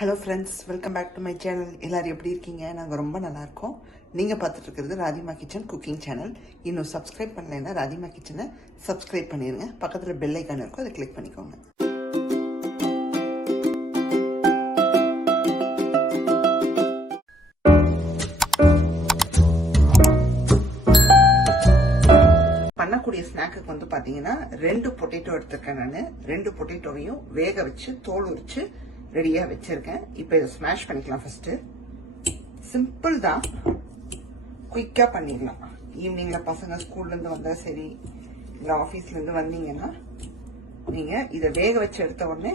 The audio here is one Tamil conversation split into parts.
Hello friends, welcome back to my channel. எல்லோரும் எப்படி இருக்கீங்க? நாங்கள் ரொம்ப நல்லாயிருக்கோம். நீங்கள் பார்த்துட்டு இருக்கிறது ராதிமா கிச்சன் குக்கிங் சேனல். இன்னும் சப்ஸ்கிரைப் பண்ணலைன்னா ராதிமா கிச்சனை சப்ஸ்கிரைப் பண்ணிடுங்க. பக்கத்தில் பெல் ஐக்கான் இருக்கும், அதை கிளிக் பண்ணிக்கோங்க. பண்ணக்கூடிய ஸ்நாக்குக்கு வந்து பார்த்தீங்கன்னா 2 பொட்டேட்டோ எடுத்திருக்கேன். நான் 2 பொட்டேட்டோவையும் வேக வச்சு தோல் உரிச்சு ரெடியா வச்சிருக்கேன். இப்போ இதை ஸ்மாஷ் பண்ணிக்கலாம். ஃபர்ஸ்ட் சிம்பிள் தான், குயிக்கா பண்ணிடலாம். ஈவினிங்ல பசங்க ஸ்கூல்ல இருந்து வந்தா சரி, இல்ல ஆபீஸ்ல இருந்து வந்தீங்கன்னா நீங்க இதை வேக வச்சு எடுத்த உடனே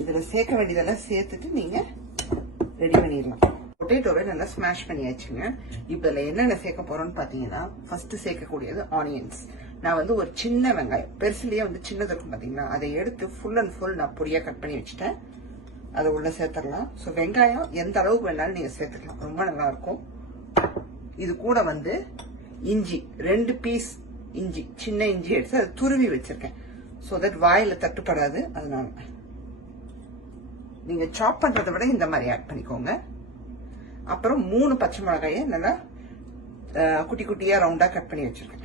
இதுல சேர்க்க வேண்டியதெல்லாம் சேர்த்துட்டு நீங்க ரெடி பண்ணிடலாம். பொட்டேட்டோவை நல்லா ஸ்மாஷ் பண்ணியாச்சுங்க. இப்ப இதுல என்னென்ன சேர்க்க போறோம்னு பாத்தீங்கன்னா, ஃபர்ஸ்ட் சேர்க்கக்கூடியது ஆனியன்ஸ். நான் வந்து ஒரு சின்ன வெங்காயம், பெருசுலயே வந்து சின்னது இருக்கும் பாத்தீங்களா, அதை எடுத்து ஃபுல் அண்ட் ஃபுல் நான் பொடியா கட் பண்ணி வச்சுட்டேன். அதை உள்ள சேர்த்துடலாம். ஸோ வெங்காயம் எந்த அளவுக்கு வேணாலும் நீங்க சேர்த்துக்கலாம், ரொம்ப நல்லா இருக்கும். இது கூட வந்து இஞ்சி 2 பீஸ் இஞ்சி, சின்ன இஞ்சி எடுத்து அதை துருவி வச்சிருக்கேன். ஸோ தட் வாயில தட்டுப்படாது. அதனால நீங்க சாப் பண்றதை விட இந்த மாதிரி ஆட் பண்ணிக்கோங்க. அப்புறம் 3 பச்சை மிளகாயை நல்லா குட்டி குட்டியா ரவுண்டா கட் பண்ணி வச்சிருக்கேன்.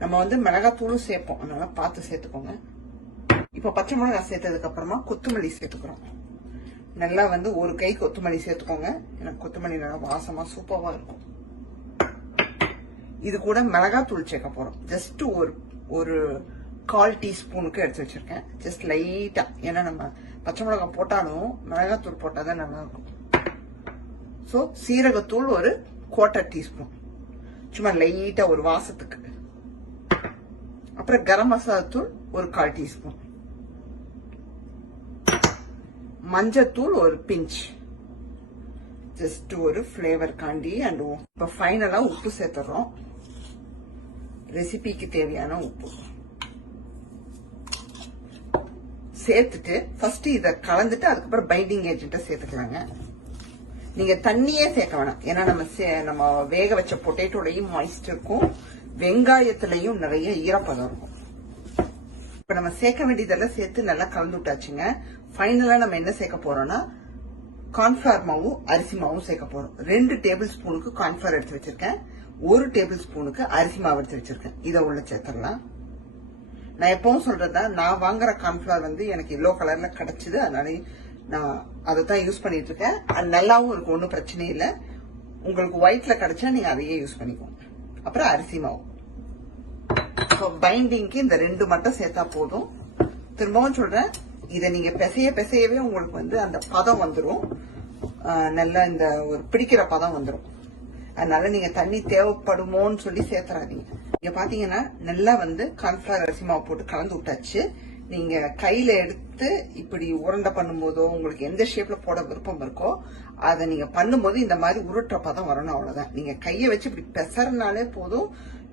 நம்ம வந்து மிளகாத்தூளும் சேர்ப்போம், அதனால பார்த்து சேர்த்துக்கோங்க. இப்ப பச்சை மிளகாய் சேர்த்ததுக்கு அப்புறமா கொத்தமல்லி சேர்த்துக்கிறோம். நல்லா வந்து ஒரு கை கொத்தமல்லி சேர்த்துக்கோங்க. எனக்கு கொத்தமல்லி நல்லா வாசமா சூப்பரா இருக்கும். இது கூட மிளகாத்தூள் சேர்க்க போறோம். ஜஸ்ட் ஒரு 1/4 டீஸ்பூனுக்கு எடுத்து வச்சிருக்கேன். ஜஸ்ட் லைட்டா, ஏன்னா நம்ம பச்சை மிளகாய் போட்டாலும் மிளகாத்தூள் போட்டாதான் நல்லா இருக்கும். சோ சீரகத்தூள் ஒரு 1/4 டீஸ்பூன், சும்மா லைட்டா ஒரு வாசத்துக்கு. அப்புறம் கரம் மசாலா தூள் ஒரு 1/4 டீஸ்பூன், மஞ்சத்தூள் ஒரு பிஞ்ச், ஜஸ்ட் ஒரு ஃபிளேவர் காண்டி. அண்ட் இப்ப ஃபைனலா உப்பு சேர்த்துறோம். ரெசிபிக்கு தேவையான உப்பு சேர்த்துட்டு ஃபர்ஸ்ட் இதை கலந்துட்டு அதுக்கப்புறம் பைண்டிங் ஏஜென்ட்டை சேர்த்துக்கலாங்க. நீங்க தண்ணியே சேர்க்க வேணாம், ஏன்னா நம்ம வேக வச்ச பொட்டேட்டோடையும் மாய்ஸ்ட் இருக்கும், வெங்காயத்திலையும் நிறைய ஈரப்பதம் இருக்கும். இப்ப நம்ம சேர்க்க வேண்டியதெல்லாம் சேர்த்து நல்லா கலந்து விட்டாச்சுங்க. ஃபைனலா நம்ம என்ன சேர்க்க போறோம்னா, கார்ன்ஃபிளவர் மாவும் அரிசி மாவும் சேர்க்க போறோம். 2 டேபிள் ஸ்பூனுக்கு கார்ன்ஃபிளவர் எடுத்து வச்சிருக்கேன், 1 டேபிள் ஸ்பூனுக்கு அரிசி மாவு எடுத்து வச்சிருக்கேன். இதை உள்ள சேர்த்துடலாம். நான் எப்பவும் சொல்றதா, நான் வாங்குற கார்ன்ஃபிளவர் வந்து எனக்கு எல்லோ கலர்ல கிடைச்சது, அதனால நான் அதை தான் யூஸ் பண்ணிட்டு இருக்கேன். அது நல்லாவும் இருக்கும், ஒன்றும் பிரச்சனை இல்லை. உங்களுக்கு ஒயிட்ல கிடைச்சா நீங்க அதையே யூஸ் பண்ணிக்கோங்க. அப்புறம் அரிசி மாவு. பைண்டிங்க்கு இந்த 2 மட்டும் சேர்த்தா போதும். திரும்பவும் சொல்றேன், இதை நீங்க பிசையவே உங்களுக்கு வந்து அந்த பதம் வந்துடும், நல்லா இந்த ஒரு பிடிக்கிற பதம் வந்துடும். அதனால நீங்க தண்ணி தேவைப்படுமோன்னு சொல்லி சேர்த்துறாதீங்க. இங்க பாத்தீங்கன்னா நல்லா வந்து கார்ன்ஃபிளவர் அரிசி மாவு போட்டு கலந்து விட்டாச்சு. நீங்க கையில எடுத்து இப்படி உருண்டை பண்ணும்போதோ, உங்களுக்கு எந்த ஷேப்ல போட விருப்பம் இருக்கோ அதை நீங்க பண்ணும்போது இந்த மாதிரி உருட்டுற பதம் வரணும், அவ்வளவுதான். நீங்க கையை வச்சு இப்படி பெசறனாலே போதும்,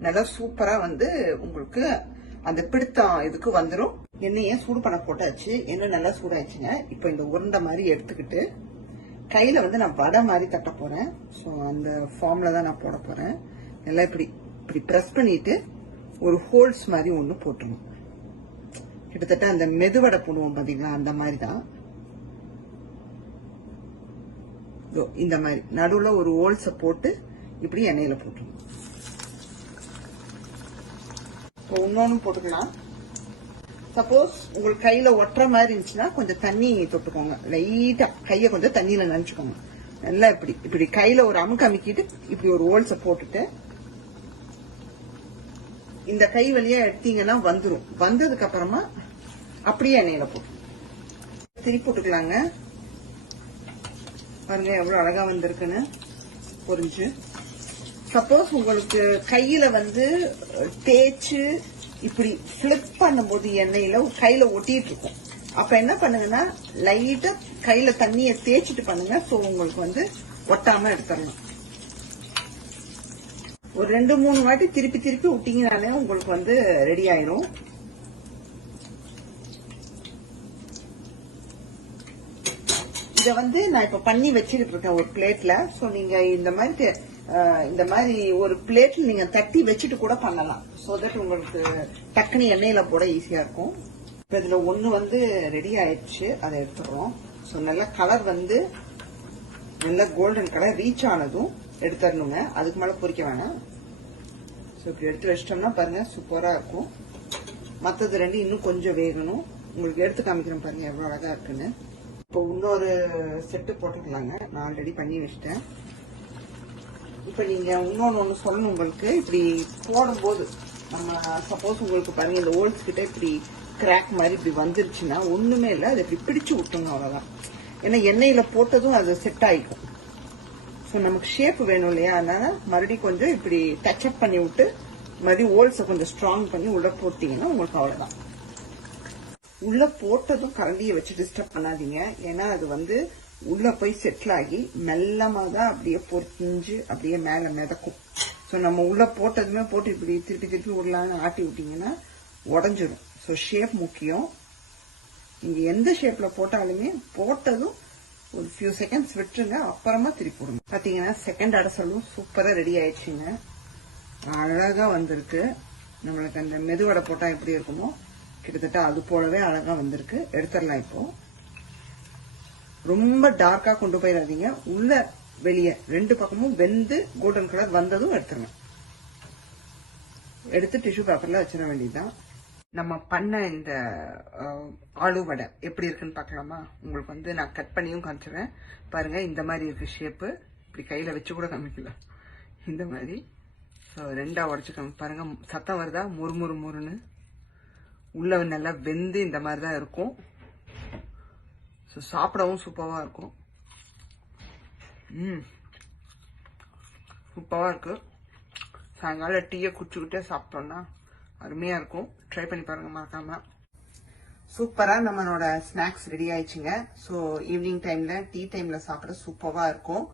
நல்லா சூப்பரா வந்து உங்களுக்கு அந்த பிடித்தம் இதுக்கு வந்துடும். எண்ணெயை சூடு பண்ண போட்டாச்சு, எண்ணெய் நல்லா சூடாச்சுங்க. இப்ப இந்த உருண்டை மாதிரி எடுத்துக்கிட்டு கையில வந்து நான் வடை மாதிரி தட்ட போறேன். ஸோ அந்த ஃபார்ம்ல தான் நான் போட போறேன். நல்லா இப்படி பிரஸ் பண்ணிட்டு ஒரு ஹோல்ஸ் மாதிரி ஒண்ணு போட்டுருணும். கிட்டத்தட்ட அந்த மெதுவடை போடுவோம் பாத்தீங்களா, அந்த மாதிரி தான். இந்த மாதிரி நடுவுல ஒரு ஹோல்ஸ போட்டு இப்படி எண்ணெயில போட்டுருணும். இப்போ இன்னொன்னு போட்டுக்கலாம். சப்போஸ் உங்களுக்கு கையில ஒட்டுற மாதிரி இருந்துச்சுன்னா கொஞ்சம் தண்ணி தொட்டுக்கோங்க. லைட்டா கையை கொஞ்சம் தண்ணியில நினைச்சுக்கோங்க. நல்லா இப்படி கையில ஒரு அமுக்கு அமுக்கிட்டு இப்படி ஒரு ஹோல்ஸ போட்டுட்டு இந்த கை வழியா எடுத்தீங்கன்னா வந்துடும். வந்ததுக்கு அப்புறமா அப்படியே எண்ணெயில போட்டு திருப்பி போட்டுக்கலாங்க. பாருங்க எவ்வளவு அழகா வந்திருக்குன்னு புரிஞ்சு. சப்போஸ் உங்களுக்கு கையில வந்து தேய்ச்சு இப்படி பிளிப் பண்ணும்போது எண்ணெயில கையில ஒட்டிட்டு இருக்கும், அப்ப என்ன பண்ணுங்கன்னா லைட்டா கையில தண்ணிய தேய்ச்சிட்டு பண்ணுங்க. சோ உங்களுக்கு வந்து ஒட்டாம எடுத்துடலாம். ஒரு 2-3 வாட்டி திருப்பி விட்டீங்கனாலே உங்களுக்கு வந்து ரெடி ஆயிடும். இத வந்து நான் இப்ப பண்ணி வச்சுக்கிட்டு இருக்கேன் ஒரு பிளேட்ல. சோ நீங்க இந்த மாதிரி ஒரு பிளேட்ல நீங்க தட்டி வச்சுட்டு கூட பண்ணலாம். சோ தட் உங்களுக்கு டக்குனு எண்ணெயில போட ஈஸியா இருக்கும். இப்ப இதுல ஒண்ணு வந்து ரெடி ஆயிடுச்சு, அதை எடுத்துடுறோம். ஸோ நல்ல கலர் வந்து நல்ல கோல்டன் கலர் ரீச் ஆனதும் எடுத்துடணுங்க. அதுக்கு மேல பொரிக்க வேணாம். ஸோ இப்படி எடுத்து வச்சிட்டோம்னா பாருங்க சூப்பரா இருக்கும். மற்றது ரெண்டு இன்னும் கொஞ்சம் வேகணும். உங்களுக்கு எடுத்து காமிக்கிறேன் பாருங்க எவ்வளவு அழகா இருக்குன்னு. இப்போ இன்னொரு செட்டு போட்டுக்கலாங்க. நான் ஆல்ரெடி பண்ணி வச்சிட்டேன். இப்ப நீங்க இன்னொன்னு சொல்லணும். உங்களுக்கு இப்படி போடும்போது நம்ம சப்போஸ் உங்களுக்கு பாருங்க இந்த ஹோல்ஸ் கிட்ட இப்படி கிராக் மாதிரி இப்படி வந்துருச்சுன்னா ஒண்ணுமே இல்லை, அதை இப்படி பிடிச்சு விட்டுங்க அவ்வளவுதான். ஏன்னா எண்ணெயில போட்டதும் அது செட் ஆயிக்கும். ஸோ நமக்கு ஷேப் வேணும் இல்லையா, அதனால மறுபடியும் கொஞ்சம் இப்படி டச் அப் பண்ணி விட்டு மறுபடியும் ஹோல்ஸை கொஞ்சம் ஸ்ட்ராங் பண்ணி உள்ள போட்டீங்கன்னா உங்களுக்கு அவ்வளவுதான். உள்ள போட்டதும் கரண்டியை வச்சு டிஸ்டர்ப் பண்ணாதீங்க. ஏன்னா அது வந்து உள்ள போய் செட்டில் ஆகி மெல்லமா தான் அப்படியே பொரிஞ்சு அப்படியே மேல மிதக்கும். ஸோ நம்ம உள்ள போட்டதுமே போட்டு இப்படி திருப்பி திருப்பி விடலான்னு ஆட்டி விட்டீங்கன்னா உடஞ்சிடும். ஸோ ஷேப் முக்கியம். நீங்க எந்த ஷேப்ல போட்டாலுமே போட்டதும் ஒரு ஃபியூ செகண்ட்ஸ் விட்டுருங்க, அப்புறமா திருப்பி விடுங்க. பாத்தீங்கன்னா செகண்ட் அடசலும் சூப்பரா ரெடி ஆயிடுச்சுங்க. அழகா வந்திருக்கு. நம்மளுக்கு அந்த மெதுவடை போட்டா எப்படி இருக்குமோ கிட்டத்தட்ட அது போலவே அழகா வந்திருக்கு. எடுத்துடலாம். இப்போ ரொம்ப டார்க்கா கொண்டு போயிடாதீங்க. உள்ள வெளியே ரெண்டு பக்கமும் வெந்து கோல்டன் கலர் வந்ததும் எடுத்துருங்க. எடுத்து டிஷ்யூ பேப்பர்ல வச்சிட வேண்டியதுதான். நம்ம பண்ண இந்த ஆலு வடை எப்படி இருக்குன்னு பாக்கலாமா? உங்களுக்கு வந்து நான் கட் பண்ணியும் காமிச்சிடுறேன். பாருங்க இந்த மாதிரி இருக்கு ஷேப்பு. இப்படி கையில வச்சு கூட காமிக்கல, இந்த மாதிரி. ஸோ ரெண்டா உடச்சுக்கோங்க. பாருங்க சத்தம் வருதா? முறுமுறு முறுன்னு. உள்ள நல்லா வெந்து இந்த மாதிரி தான் இருக்கும். ஸோ சாப்பிடவும் சூப்பராக இருக்கும். சூப்பராக இருக்கு. சாயங்காலம் டீயை குடிச்சுக்கிட்டே சாப்பிட்டோம்னா அருமையா இருக்கும். ட்ரை பண்ணி பாருங்க மறக்காம. சூப்பரா நம்மளோட ஸ்நாக்ஸ் ரெடி ஆயிடுச்சுங்க. ஸோ ஈவினிங் டைம்ல டீ டைம்ல சாப்பிட சூப்பரா இருக்கும்.